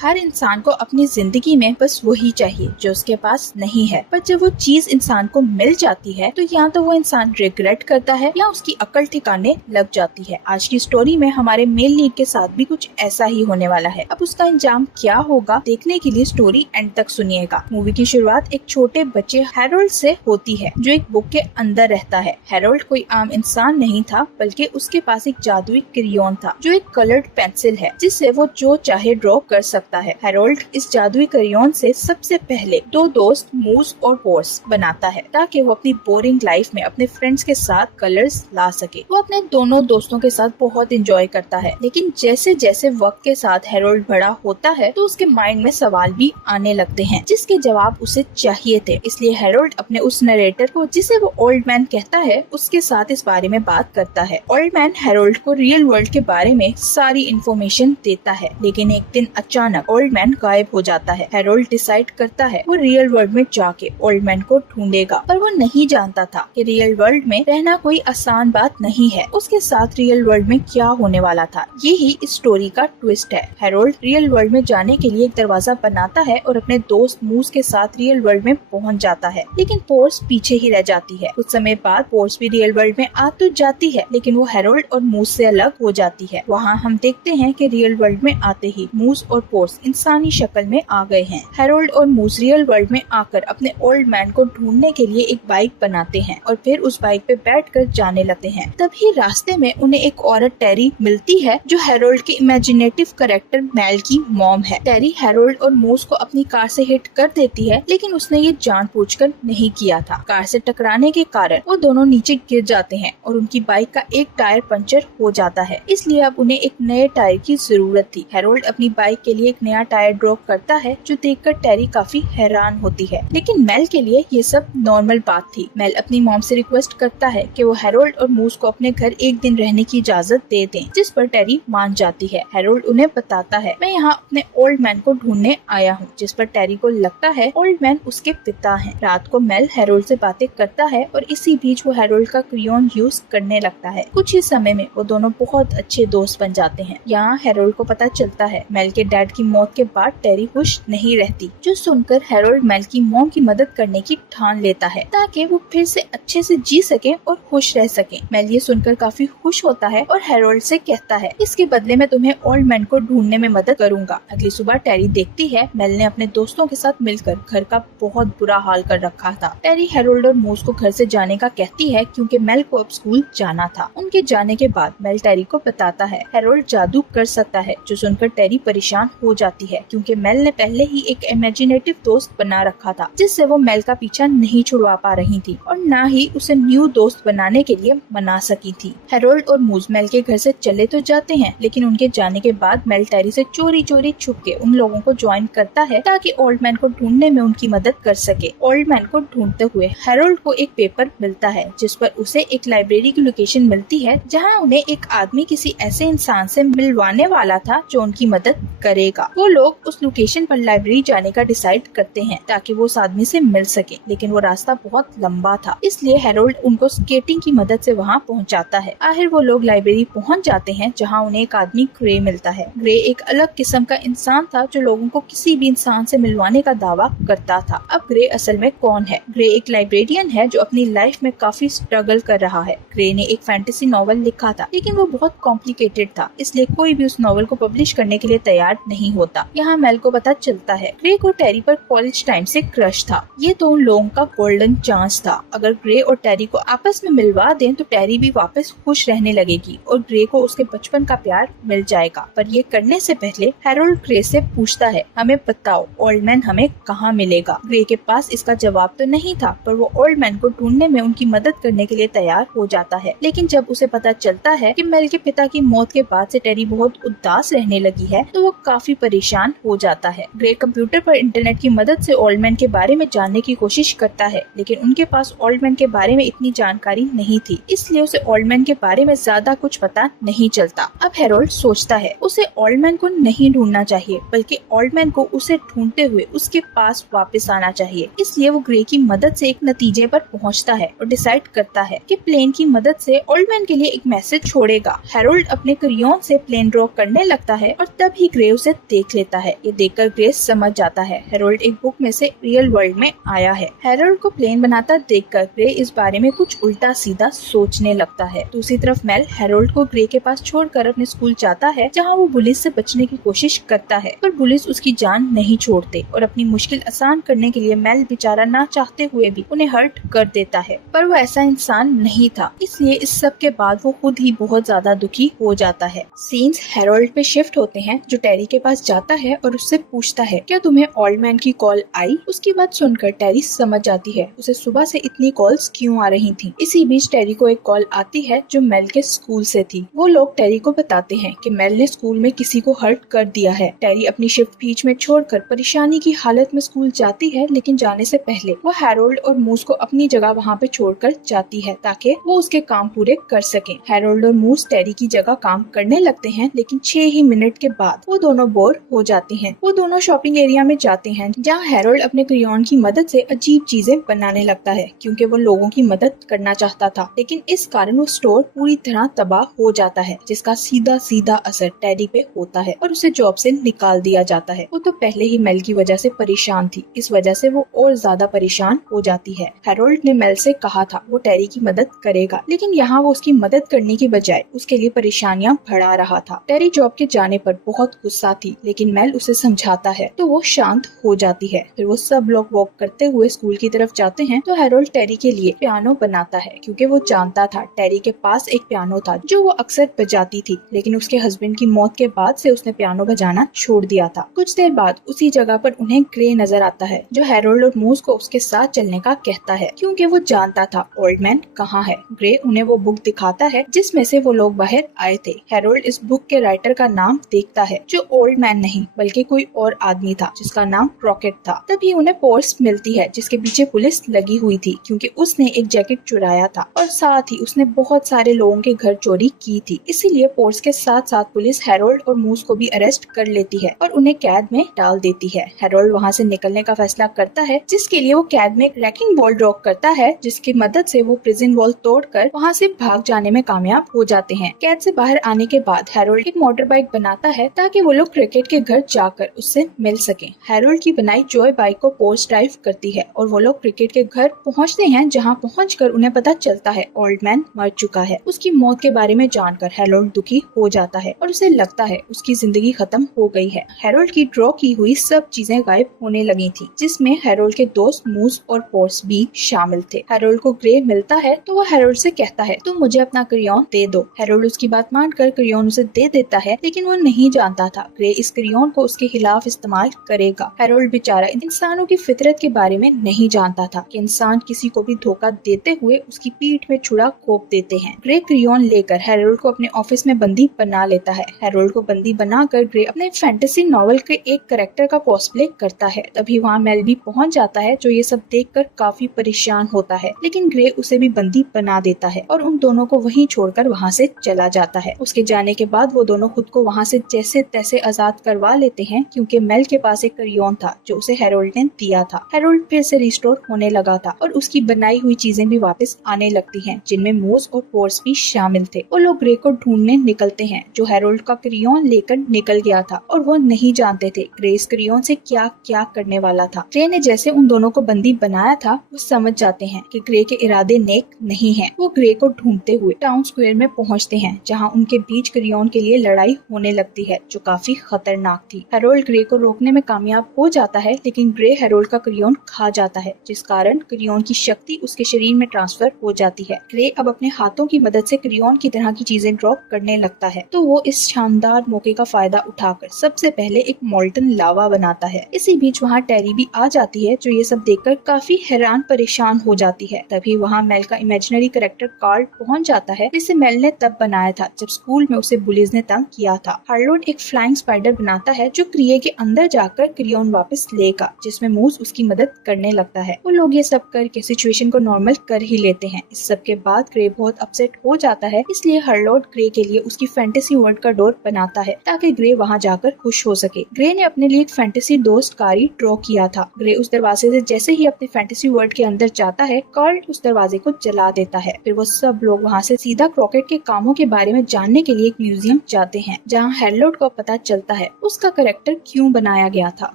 हर इंसान को अपनी जिंदगी में बस वही चाहिए जो उसके पास नहीं है, पर जब वो चीज इंसान को मिल जाती है तो या तो वो इंसान रिग्रेट करता है या उसकी अकल ठिकाने लग जाती है। आज की स्टोरी में हमारे मेन लीड के साथ भी कुछ ऐसा ही होने वाला है। अब उसका अंजाम क्या होगा, देखने के लिए स्टोरी एंड तक सुनिएगा। मूवी की शुरुआत एक छोटे बच्चे हैरोल्ड से होती है जो एक बुक के अंदर रहता है। हैरोल्ड कोई आम इंसान नहीं था, बल्कि उसके पास एक जादुई क्रेयॉन था जो एक कलर्ड पेंसिल है जिससे वो जो चाहे ड्रॉ कर सकता है। हैरोल्ड इस जादुई क्रेयॉन से सबसे पहले दो दोस्त मूस और पोर्स बनाता है ताकि वो अपनी बोरिंग लाइफ में अपने फ्रेंड्स के साथ कलर्स ला सके। वो अपने दोनों दोस्तों के साथ बहुत एंजॉय करता है, लेकिन जैसे जैसे वक्त के साथ हैरोल्ड बड़ा होता है तो उसके माइंड में सवाल भी आने लगते हैं जिसके जवाब उसे चाहिए थे। इसलिए हैरोल्ड अपने उस नरेटर को, जिसे वो ओल्ड मैन कहता है, उसके साथ इस बारे में बात करता है। ओल्ड मैन हैरोल्ड को रियल वर्ल्ड के बारे में सारी इन्फॉर्मेशन देता है, लेकिन एक दिन अचानक ओल्ड मैन गायब हो जाता है। हैरोल्ड डिसाइड करता है वो रियल वर्ल्ड में जाके ओल्ड मैन को ढूंढेगा, पर वो नहीं जानता था कि रियल वर्ल्ड में रहना कोई आसान बात नहीं है। उसके साथ रियल वर्ल्ड में क्या होने वाला था, यही इस स्टोरी का ट्विस्ट है। हैरोल्ड रियल वर्ल्ड में जाने के लिए एक दरवाजा बनाता है और अपने दोस्त मूस के साथ रियल वर्ल्ड में पहुंच जाता है, लेकिन पोर्स पीछे ही रह जाती है। कुछ समय बाद पोर्स भी रियल वर्ल्ड में आ तो जाती है, लेकिन वो हैरोल्ड और मूस से अलग हो जाती है। वहाँ हम देखते हैं कि रियल वर्ल्ड में आते ही मूस और पोर्स इंसानी शक्ल में आ गए हैं। हैरोल्ड और मूस रियल वर्ल्ड में आकर अपने ओल्ड मैन को ढूंढने के लिए एक बाइक बनाते हैं और फिर उस बाइक पे बैठकर जाने लगते हैं। तभी रास्ते में उन्हें एक औरत टेरी मिलती है जो हैरोल्ड के इमेजिनेटिव कैरेक्टर मेल की मॉम है। टेरी हैरोल्ड और मूस को अपनी कार से हिट कर देती है, लेकिन उसने ये जानबूझकर नहीं किया था। कार से टकराने के कारण वो दोनों नीचे गिर जाते हैं और उनकी बाइक का एक टायर पंचर हो जाता है, इसलिए अब उन्हें एक नए टायर की जरूरत थी। हैरोल्ड अपनी बाइक के लिए एक नया टायर ड्रॉप करता है जो देखकर टेरी काफी हैरान होती है, लेकिन मेल के लिए ये सब नॉर्मल बात थी। मेल अपनी मॉम से रिक्वेस्ट करता है कि वो हैरोल्ड और मूस को अपने घर एक दिन रहने की इजाजत दे दें, जिस पर टेरी मान जाती है। हैरोल्ड उन्हें बताता है मैं यहाँ अपने ओल्ड मैन को ढूंढने आया हूँ, जिस पर टेरी को लगता है ओल्ड मैन उसके पिता हैं। रात को मेल हैरोल्ड से बातें करता है और इसी बीच वो हैरोल्ड का क्रेयॉन यूज करने लगता है। कुछ ही समय में वो दोनों बहुत अच्छे दोस्त बन जाते हैं। यहाँ हैरोल्ड को पता चलता है मेल के डैड की मौत के बाद टेरी खुश नहीं रहती, जो सुनकर हैरोल्ड मेल की मॉम की मदद करने की ठान लेता है ताकि वो फिर से अच्छे से जी सके और खुश रह सके। मेल ये सुनकर काफी खुश होता है और हैरोल्ड से कहता है इसके बदले में तुम्हें ओल्ड मैन को ढूंढने में मदद करूंगा। अगली सुबह टेरी देखती है मेल ने अपने दोस्तों के साथ मिलकर घर का बहुत बुरा हाल कर रखा था। टेरी हैरोल्ड और मूस को घर से जाने का कहती है क्योंकि मेल को अब स्कूल जाना था। उनके जाने के बाद मेल टेरी को बताता है हैरोल्ड जादू कर सकता है, जो सुनकर टेरी परेशान हो जाती है क्योंकि मेल ने पहले ही एक इमेजिनेटिव दोस्त बना रखा था जिससे वो मेल का पीछा नहीं छुड़वा पा रही थी और न ही उसे न्यू दोस्त बनाने के लिए मना सकी थी। हैरोल्ड और मूस मेल के घर से चले तो जाते हैं, लेकिन उनके जाने के बाद मेल टेरी से चोरी चोरी छुप के उन लोगों को ज्वाइन करता है ताकि ओल्ड मैन को ढूंढने में उनकी मदद कर सके। ओल्ड मैन को ढूंढते हुए हैरोल्ड को एक पेपर मिलता है जिस पर उसे एक लाइब्रेरी की लोकेशन मिलती है जहां उन्हें एक आदमी किसी ऐसे इंसान से मिलवाने वाला था जो उनकी मदद करेगा। वो लोग उस लोकेशन पर लाइब्रेरी जाने का डिसाइड करते हैं ताकि वो उस आदमी से मिल सके, लेकिन वो रास्ता बहुत लंबा था, इसलिए हैरोल्ड उनको स्केटिंग की मदद से वहाँ पहुँचाता है। आखिर वो लोग लाइब्रेरी पहुँच जाते हैं जहाँ उन्हें एक आदमी ग्रे मिलता है। ग्रे एक अलग किस्म का इंसान था जो लोगों को किसी भी इंसान से मिलवाने का दावा करता था। अब ग्रे असल में कौन है? ग्रे एक लाइब्रेरियन है जो अपनी लाइफ में काफी स्ट्रगल कर रहा है। ग्रे ने एक फैंटेसी नॉवल लिखा था, लेकिन वो बहुत कॉम्प्लिकेटेड था, इसलिए कोई भी उस नॉवल को पब्लिश करने के लिए तैयार नहीं होता। यहाँ मेल को पता चलता है ग्रे को टेरी पर कॉलेज टाइम से क्रश था। ये तो उन लोगों का गोल्डन चांस था। अगर ग्रे और टेरी को आपस में मिलवा दें तो टेरी भी वापस खुश रहने लगेगी और ग्रे को उसके बचपन का प्यार मिल जाएगा। पर ये करने से पहले हैरोल्ड ग्रे से पूछता है हमें बताओ ओल्ड मैन हमें कहाँ मिलेगा। ग्रे के पास इसका जवाब तो नहीं था, पर वो ओल्ड मैन को ढूंढने में उनकी मदद करने के लिए तैयार हो जाता है। लेकिन जब उसे पता चलता है कि मेल के पिता की मौत के बाद से टेरी बहुत उदास रहने लगी है तो वो काफी परेशान हो जाता है। ग्रे कंप्यूटर पर इंटरनेट की मदद से ओल्ड मैन के बारे में जानने की कोशिश करता है, लेकिन उनके पास ओल्ड मैन के बारे में इतनी जानकारी नहीं थी, इसलिए उसे ओल्ड मैन के बारे में ज्यादा कुछ पता नहीं चलता। अब हैरोल्ड सोचता है उसे ओल्ड मैन को नहीं ढूंढना चाहिए, बल्कि ओल्ड मैन को उसे ढूंढते हुए उसके पास वापस आना चाहिए। इसलिए वो ग्रे की मदद से एक नतीजे पर पहुंचता है और डिसाइड करता है कि प्लेन की मदद से ओल्ड मैन के लिए एक मैसेज छोड़ेगा। हैरोल्ड अपने क्रेयॉन से प्लेन ड्रॉ करने लगता है और तभी ग्रे उसे देख लेता है। ये देखकर ग्रे समझ जाता है हैरोल्ड एक बुक में से रियल वर्ल्ड में आया है। हैरोल्ड को प्लेन बनाता देखकर ग्रे इस बारे में कुछ उल्टा सीधा सोचने लगता है। दूसरी तरफ मेल हैरोल्ड को ग्रे के पास छोड़कर अपने स्कूल जाता है, जहाँ वो पुलिस से बचने की कोशिश करता है, पर पुलिस उसकी जान नहीं छोड़ते और अपनी मुश्किल आसान करने के लिए मेल बेचारा ना चाहते हुए भी उन्हें हर्ट कर देता है। पर वो ऐसा इंसान नहीं था, इसलिए इस सब के बाद वो खुद ही बहुत ज्यादा दुखी हो जाता है। सीन्स हैरोल्ड पे शिफ्ट होते हैं, जो टेरी के पास जाता है और उससे पूछता है, क्या तुम्हें ओल्ड मैन की कॉल आई? उसकी बात सुनकर टेरी समझ जाती है उसे सुबह से इतनी कॉल्स क्यों आ रही थी। इसी बीच टेरी को एक कॉल आती है जो मेल के स्कूल से थी। वो लोग टेरी को बताते हैं कि मेल ने स्कूल में किसी को हर्ट कर दिया है। टेरी अपनी शिफ्ट बीच में छोड़कर परेशानी की हालत में स्कूल जाती है, लेकिन जाने से पहले वो हैरोल्ड और मूस को अपनी जगह वहाँ पे छोड़कर जाती है ताकि वो उसके काम पूरे कर सके। हैरोल्ड और मूस टेरी की जगह काम करने लगते हैं, लेकिन 6 ही मिनट के बाद वो दोनों बोर हो जाते हैं। वो दोनों शॉपिंग एरिया में जाते हैं, जहाँ हैरोल्ड अपने क्रेयॉन की मदद से अजीब चीजें बनाने लगता है, क्योंकि वो लोगों की मदद करना चाहता था। लेकिन इस कारण वो स्टोर पूरी तरह तबाह हो जाता है, जिसका सीधा सीधा असर टेरी पे होता है और उसे जॉब से निकाल दिया जाता है। वो तो पहले ही मेल की वजह से परेशान थी, इस वजह से वो और ज्यादा परेशान हो जाती है। हैरोल्ड ने मेल से कहा था वो टेरी की मदद करेगा, लेकिन यहाँ वो उसकी मदद करने की बजाय उसके लिए परेशानियां बढ़ा रहा था। टेरी जॉब के जाने पर बहुत गुस्सा थी, लेकिन मेल उसे समझाता है तो वो शांत हो जाती है। फिर वो सब लोग वॉक करते हुए स्कूल की तरफ जाते हैं, तो हैरोल्ड टेरी के लिए पियानो बनाता है, क्योंकि वो जानता था टेरी के पास एक पियानो था जो वो अक्सर बजाती थी, लेकिन उसके हस्बैंड की मौत के बाद से उसने पियानो बजाना छोड़ दिया था। कुछ देर बाद उसी जगह पर उन्हें ग्रे नजर आता है, जो हैरोल्ड और मूस को उसके साथ चलने का कहता है, क्योंकि वो जानता था ओल्ड मैन कहाँ है। ग्रे उन्हें वो बुक दिखाता है जिसमें से वो लोग बाहर आए थे। हैरोल्ड इस बुक के राइटर का नाम देखता है, जो ओल्ड मैन नहीं बल्कि कोई और आदमी था जिसका नाम क्रॉकेट था। तभी उन्हें पर्स मिलती है जिसके पीछे पुलिस लगी हुई थी, क्योंकि उसने एक जैकेट चुराया था और साथ ही उसने बहुत सारे लोगों के घर चोरी की थी। इसीलिए पर्स के साथ साथ पुलिस हैरोल्ड और मूस को भी अरेस्ट कर लेती है और उन्हें कैद में डाल देती है। हैरोल्ड वहाँ से निकलने का फैसला करता है, जिसके लिए वो कैद में एक रैकिंग बॉल ड्रॉ करता है, जिसकी मदद से वो प्रिजन वॉल तोड़कर वहाँ से भाग जाने में कामयाब हो जाते हैं। कैद से बाहर आने के बाद हैरोल्ड एक मोटर बाइक बनाता है ताकि वो लोग क्रिकेट के घर जाकर उससे मिल सके। हैरोल्ड की बनाई जॉय बाइक को पोर्स ड्राइव करती है और वो लोग क्रिकेट के घर पहुँचते हैं, जहाँ पहुँचकर उन्हें पता चलता है ओल्ड मैन मर चुका है। उसकी मौत के बारे में जानकर हैरोल्ड दुखी हो जाता है और उसे लगता है उसकी जिंदगी खत्म हो गई है। हैरोल्ड की ड्रॉ की हुई सब चीजें गायब होने लगी थी, जिसमें हैरोल्ड के दोस्त मूस और पोर्स भी शामिल थे। हैरोल्ड को ग्रे मिलता है तो वो हैरोल्ड से कहता है तुम मुझे अपना क्रेयॉन दे दो। हैरोल्ड उसकी बात मानकर क्रेयॉन उसे दे देता है, लेकिन वो नहीं जानता था ग्रे इस क्रेयॉन को उसके खिलाफ इस्तेमाल करेगा। हैरोल्ड बेचारा इंसानों की फितरत के बारे में नहीं जानता था कि इंसान किसी को भी धोखा देते हुए उसकी पीठ में छुरा घोंप देते हैं। ग्रे क्रेयॉन लेकर हैरोल्ड को अपने ऑफिस में बंदी बना लेता है। हैरोल्ड को बंदी बनाकर ग्रे अपने फैंटेसी नॉवल के एक कैरेक्टर का कॉस्प्ले करता है। तभी वहाँ मेल भी पहुँच जाता है, जो ये सब देखकर काफी परेशान होता है, लेकिन ग्रे उसे भी बंदी बना देता है और उन दोनों को वहीं छोड़कर वहाँ से चला जाता है। उसके जाने के बाद वो दोनों खुद को वहाँ से जैसे तैसे आजाद करवा लेते हैं, क्योंकि मेल के पास एक क्रेयॉन था जो उसे हैरोल्ड ने दिया था। हैरोल्ड फिर से रिस्टोर होने लगा था और उसकी बनाई हुई चीजें भी वापस आने लगती हैं, जिनमें मूस और पोर्स भी शामिल थे। वो लोग ग्रे को ढूंढने निकलते हैं, जो हैरोल्ड का क्रेयॉन लेकर निकल गया था, और वो नहीं जानते थे ग्रे इस क्रेयॉन से क्या क्या करने वाला था। ग्रे ने जैसे उन दोनों को बंदी बनाया था, वो समझ जाते हैं कि ग्रे के इरादे नेक नहीं हैं। वो ग्रे को ढूंढते हुए टाउन स्क्वायर में पहुंचते हैं, जहां उनके बीच क्रेयॉन के लिए लड़ाई होने लगती है, जो काफी खतरनाक थी। हैरोल्ड ग्रे को रोकने में कामयाब हो जाता है, लेकिन ग्रे हैरोल्ड का क्रेयॉन खा जाता है, जिस कारण क्रेयॉन की शक्ति उसके शरीर में ट्रांसफर हो जाती है। ग्रे अब अपने हाथों की मदद से क्रेयॉन की तरह की चीजें ड्रॉ करने लगता है, तो वो इस शानदार मौके का फायदा उठाकर सबसे पहले एक मोल्टन लावा बनाता है। इसी बीच वहाँ टेरी भी आ जाती है, जो ये सब देखकर काफी हैरान परेशान हो जाती है। तभी वहाँ मेल का इमेजिनरी कैरेक्टर कार्ल पहुँच जाता है, जिसे मेल ने तब बनाया था जब स्कूल में उसे बुलीज ने तंग किया था। हार्लोड एक फ्लाइंग स्पाइडर बनाता है, जो क्रिए के अंदर जाकर क्रेयॉन वापस लेगा, जिसमें मूस उसकी मदद करने लगता है। वो लोग ये सब करके सिचुएशन को नॉर्मल कर ही लेते हैं। इस सब के बाद ग्रे बहुत अपसेट हो जाता है, इसलिए हार्लोड ग्रे के लिए उसकी फैंटेसी वर्ल्ड का डोर बनाता है, ताकि ग्रे वहाँ जाकर खुश हो सके। ग्रे ने अपने लिए एक फैंटेसी दोस्त कारी ड्रॉ किया था। ग्रे उस दरवाजे से जैसे ही अपने फैंटेसी वर्ल्ड के अंदर जाता है, कार्ल उस दरवाजे को जला देता है। फिर वो सब लोग वहाँ से सीधा क्रॉकेट के कामों के बारे में जानने के लिए एक म्यूजियम जाते हैं, जहाँ हैरोल्ड को पता चलता है उसका कैरेक्टर क्यों बनाया गया था।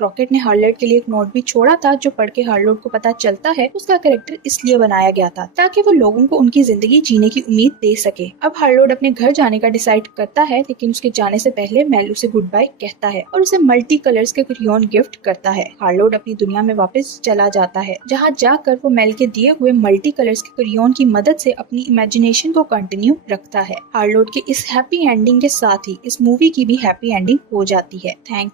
रॉकेट ने हार्लोड के लिए एक नोट भी छोड़ा था जो पढ़ के हार्लोड को पता चलता है उसका कैरेक्टर इसलिए बनाया गया था ताकि वो लोगों को उनकी जिंदगी जीने की उम्मीद दे सके। अब हार्लोड अपने घर जाने का डिसाइड करता है, लेकिन उसके जाने से पहले मेल उसे गुड बाय कहता है और उसे मल्टी कलर्स के क्रेयॉन गिफ्ट करता है। हार्लोड अपनी दुनिया में वापस चला जाता है जहाँ जाकर वो मेल के दिए हुए मल्टी कलर्स के क्रेयॉन की मदद से अपनी इमेजिनेशन को कंटिन्यू रखता है। हार्लोड के इस हैप्पी एंडिंग के साथ ही इस मूवी की भी हैप्पी एंडिंग हो जाती है। थैंक